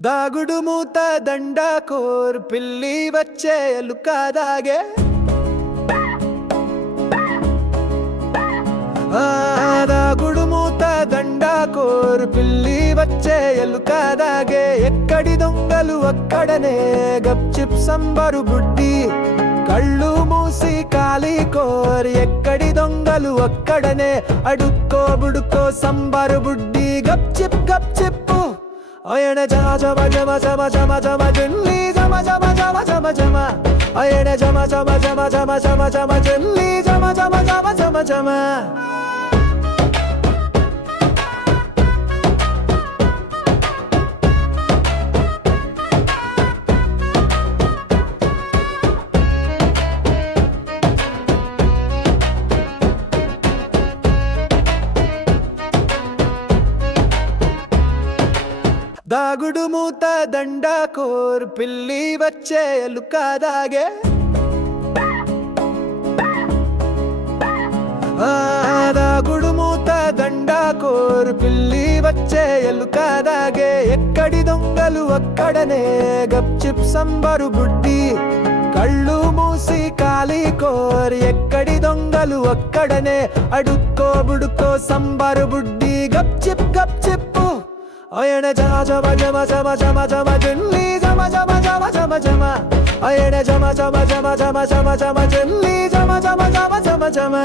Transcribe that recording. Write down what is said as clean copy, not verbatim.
దాగుడు మూత దండ కోర్ పిల్లి వచ్చే ఎలుకదాగే దాగుడు మూత దండ కోర్ పిల్లి వచ్చే ఎలుకదాగే ఎక్కడి దొంగలు అక్కడనే గప్చిప్ సంబరు బుడ్డి కళ్ళు మూసి కాలి కోర్ ఎక్కడి దొంగలు అక్కడనే అడుక్కో బుడుకో సంబరు బుడ్డి గప్చిప్ గప్చిప్పు అయన జమ జమ జమ జమ జమ జమ జల్లి జమ జమ జమ జమ జమ అయన జమ జమ జమ జమ జమ జమ జల్లి జమ జమ జమ జమ జమ దాగుడు మూత దండ కోర్ పిల్లి వచ్చే ఎలుకదాగే దాగుడు మూత దండ కోర్ పిల్లి వచ్చే ఎలుకదాగే ఎక్కడి దొంగలు అక్కడనే గప్చిప్ సంబరు బుడ్డి కళ్ళు మూసి కాలి కోర్ ఎక్కడి దొంగలు అక్కడనే అడుక్కో బుడుకో సంబరు బుడ్డి గప్చిప్ గప్చిప్పు అయన జమ జమ జమ జమ జమ జమ జల్లి జమ జమ జమ జమ జమ అయన జమ జమ జమ జమ జమ జమ జల్లి జమ జమ జమ జమ జమ